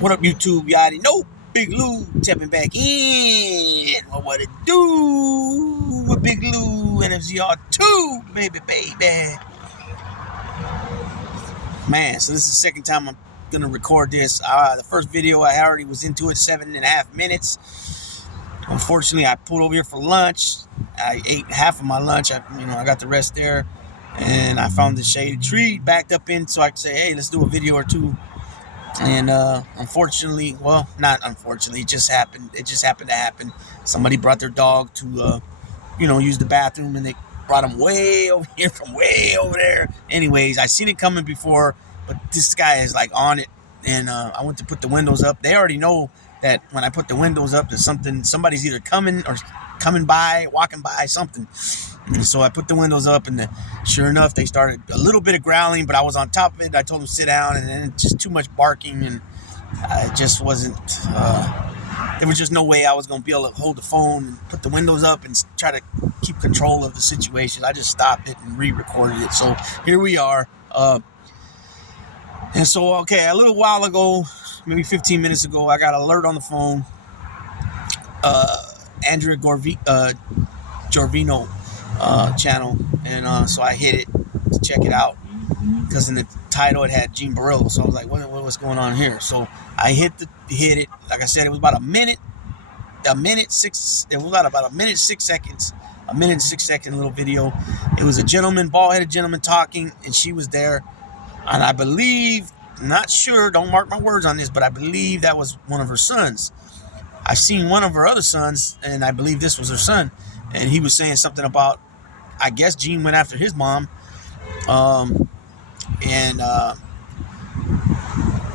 What up, YouTube? Yachty? No, Big Lou tapping back in. Well, what it do with Big Lou and FZR2, baby. Man, so this is the second time I'm gonna record this. The first video I already was into it 7.5 minutes. Unfortunately, I pulled over here for lunch. I ate half of my lunch. I got the rest there, and I found the shaded tree backed up in so I could say, hey, let's do a video or two. And unfortunately, well, not unfortunately, it just happened to happen. Somebody brought their dog to use the bathroom, and they brought him way over here from way over there. Anyways, I seen it coming before, but this guy is like on it. And I went to put the windows up. They already know that when I put the windows up, there's somebody's either coming or coming by, walking by, something. And so I put the windows up, and sure enough, they started a little bit of growling, but I was on top of it. I told them to sit down, and then just too much barking, and I just wasn't, there was just no way I was going to be able to hold the phone and put the windows up and try to keep control of the situation. I just stopped it and re-recorded it. So here we are. And so, okay, a little while ago, maybe 15 minutes ago, I got an alert on the phone. Andrea Jorvino channel, and so I hit it to check it out, because in the title it had Gene Borello. So I was like, what's going on here? So I hit it. Like I said, it was about a minute 6 seconds, a minute and 6 second little video. It was a bald-headed gentleman talking, and she was there, and I believe, not sure, don't mark my words on this, but I believe that was one of her sons. I've seen one of her other sons, and I believe this was her son. And he was saying something about, I guess Gene went after his mom. And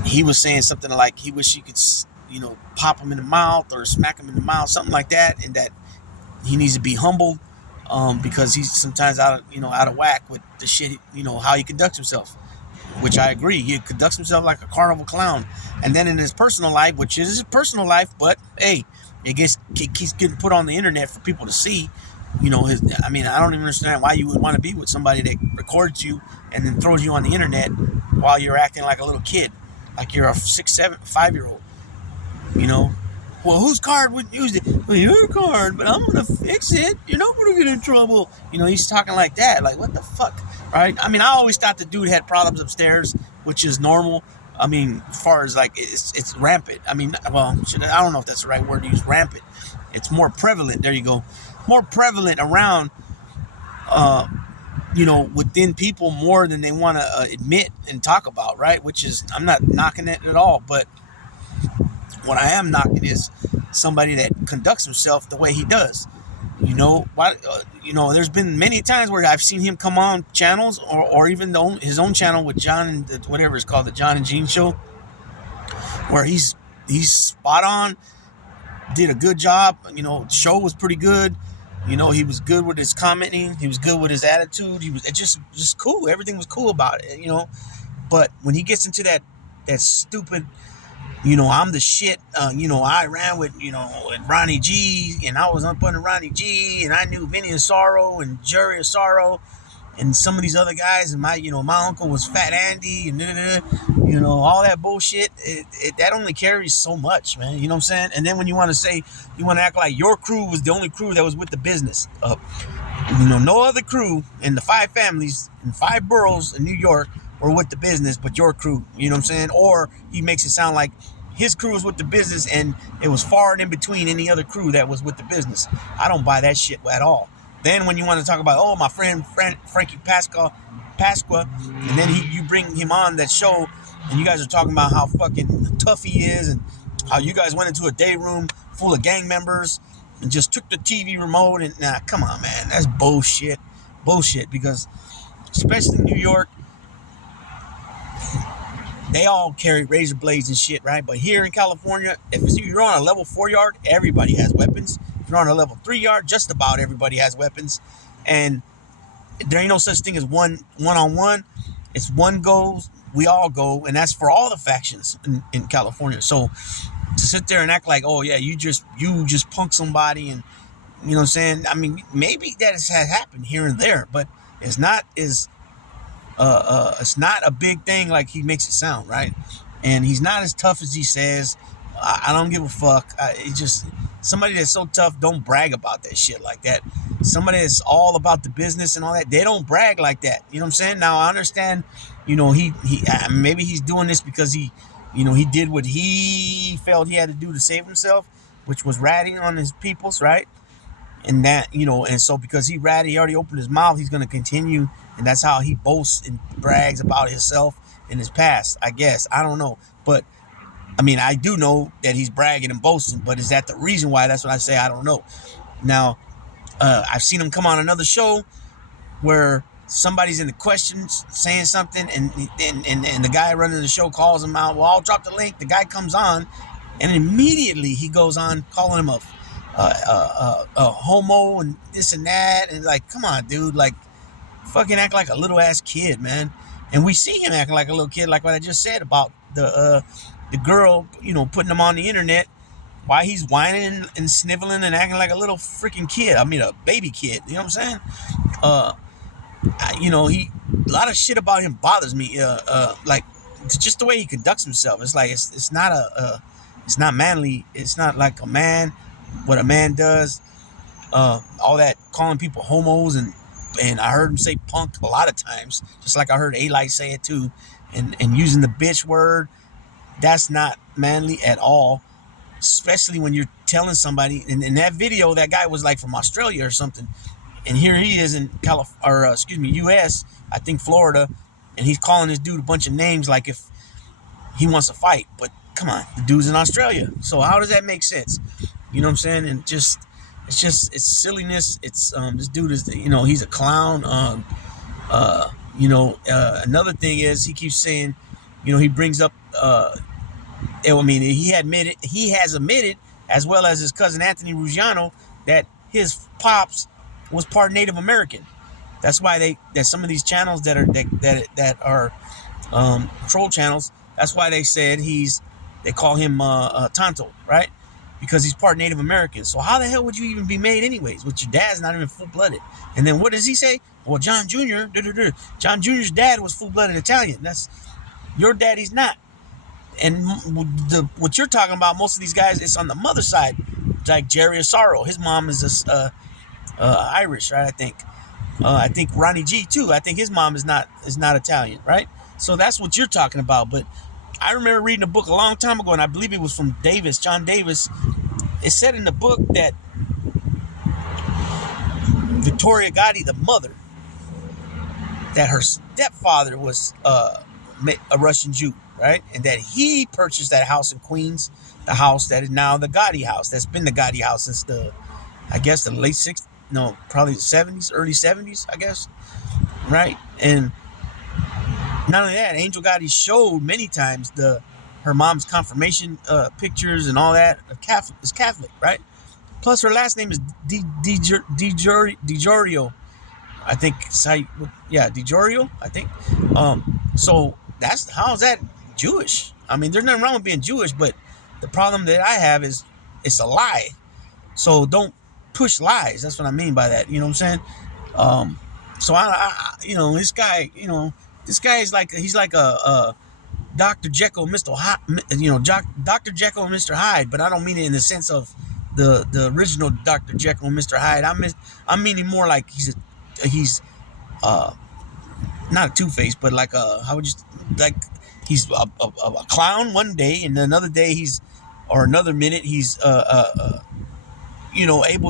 he was saying something like he wished he could, pop him in the mouth or smack him in the mouth, something like that. And that he needs to be humbled, because he's sometimes out of whack with the shit, how he conducts himself. Which I agree. He conducts himself like a carnival clown. And then in his personal life, which is his personal life, but hey, it keeps getting put on the internet for people to see. I don't even understand why you would want to be with somebody that records you and then throws you on the internet while you're acting like a little kid, like you're a 6, 7, 5-year-old. Well, whose card would use it? Well, your card, but I'm gonna fix it. You're not gonna get in trouble. He's talking like that. Like, what the fuck, right? I always thought the dude had problems upstairs, which is normal. As far as like it's rampant. I don't know if that's the right word to use. Rampant. It's more prevalent. There you go. More prevalent around, within people more than they want to admit and talk about, right? Which is, I'm not knocking it at all, but what I am knocking is somebody that conducts himself the way he does. There's been many times where I've seen him come on channels or even his own channel with John and whatever it's called, the John and Gene show, where he's spot on, did a good job. The show was pretty good. He was good with his commenting. He was good with his attitude. He was just cool. Everything was cool about it. But when he gets into that stupid, I'm the shit. I ran with Ronnie G, and I was up under Ronnie G, and I knew Vinny Asaro and Jerry Asaro and some of these other guys, and my uncle was Fat Andy, and all that bullshit. That only carries so much, man. You know what I'm saying? And then when you want to act like your crew was the only crew that was with the business. No other crew in the 5 families in 5 boroughs in New York were with the business, but your crew. You know what I'm saying? Or he makes it sound like his crew was with the business, and it was far and in between any other crew that was with the business. I don't buy that shit at all. Then when you want to talk about, my friend Frankie Pasqua, and then you bring him on that show, and you guys are talking about how fucking tough he is, and how you guys went into a day room full of gang members and just took the TV remote, and come on, man, that's bullshit, because especially in New York, they all carry razor blades and shit, right? But here in California, if you're on a level 4 yard, everybody has weapons. If you're on a level 3 yard, just about everybody has weapons. And there ain't no such thing as one-on-one. It's one goes, we all go, and that's for all the factions in California. So to sit there and act like, oh yeah, you just punk somebody, and you know what I'm saying? Maybe that has happened here and there, but it's not a big thing like he makes it sound, right? and he's not as tough as he says. I don't give a fuck. It's just somebody that's so tough don't brag about that shit like that. Somebody that's all about the business and all that, they don't brag like that. You know what I'm saying? Now I understand. He maybe he's doing this because he did what he felt he had to do to save himself, which was ratting on his peoples, right? And that, and so because he ratted, he already opened his mouth, he's going to continue, and that's how he boasts and brags about himself in his past, I guess. I don't know, but I mean, I do know that he's bragging and boasting, but is that the reason why? That's what I say. I don't know. Now, I've seen him come on another show where somebody's in the questions saying something, and the guy running the show calls him out. Well, I'll drop the link. The guy comes on, and immediately he goes on calling him a homo and this and that, and like, come on, dude, like, fucking act like a little ass kid, man. And we see him acting like a little kid, like what I just said about the girl, putting him on the internet. Why he's whining and sniveling and acting like a little freaking kid. I mean, a baby kid. You know what I'm saying? A lot of shit about him bothers me. Like just the way he conducts himself. It's like it's not manly. It's not like a man. What a man does. All that calling people homos and I heard him say punk a lot of times, just like I heard A-Light say it too, and using the bitch word. That's not manly at all, especially when you're telling somebody. In that video, that guy was like from Australia or something, and here he is in U.S. I think Florida, and he's calling this dude a bunch of names like if he wants to fight. But come on, the dude's in Australia, so how does that make sense? You know what I'm saying? And it's silliness. It's this dude is he's a clown. Another thing is he keeps saying, he brings up. He has admitted, as well as his cousin Anthony Ruggiano, that his pops was part Native American. That's why that some of these channels that are troll channels. That's why they said they call him Tonto, right? Because he's part Native American. So how the hell would you even be made anyways? With your dad's not even full-blooded. And then what does he say? Well, John Jr. John Jr.'s dad was full-blooded Italian. That's your daddy's not. And what you're talking about, most of these guys, it's on the mother side, like Jerry Asaro. His mom is Irish, right? I think Ronnie G too. I think his mom is not Italian, right? So that's what you're talking about. But I remember reading a book a long time ago, and I believe it was from John Davis. It said in the book that Victoria Gotti, the mother, that her stepfather was a Russian Jew, right? And that he purchased that house in Queens, the house that is now the Gotti house. That's been the Gotti house since the late 60s, no, probably the 70s, early 70s, I guess, right? And not only that, Angel Gotti showed many times her mom's confirmation pictures and all that. Is Catholic, right? Plus, her last name is DiGiorio. I think, DiGiorio, I think. So how's that Jewish? I mean, there's nothing wrong with being Jewish, but the problem that I have is it's a lie. So don't push lies. That's what I mean by that. You know what I'm saying? So this guy is like, he's like a Dr. Jekyll, Mr. Hyde, Dr. Jekyll and Mr. Hyde, but I don't mean it in the sense of the original Dr. Jekyll and Mr. Hyde. I'm meaning more like he's not a two-faced, but like he's a clown one day, and another day another minute he's able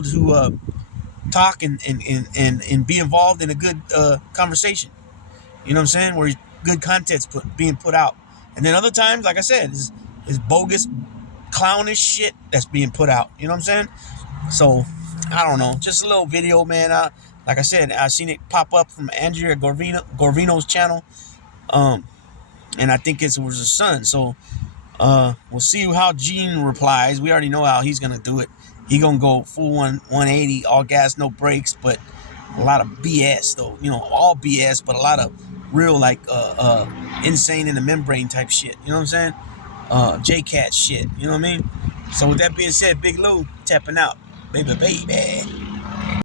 to talk and be involved in a good conversation. You know what I'm saying? Where good content's being put out. And then other times, like I said, is bogus, clownish shit that's being put out. You know what I'm saying? So, I don't know. Just a little video, man. Like I said, I seen it pop up from Andrea Gorvino's channel. And I think it was his son. So, we'll see how Gene replies. We already know how he's going to do it. He going to go full 180, all gas, no brakes, but a lot of BS, though. All BS, but a lot of real, like, insane in the membrane type shit. You know what I'm saying? J-Cat shit. You know what I mean? So with that being said, Big Lou tapping out. Baby.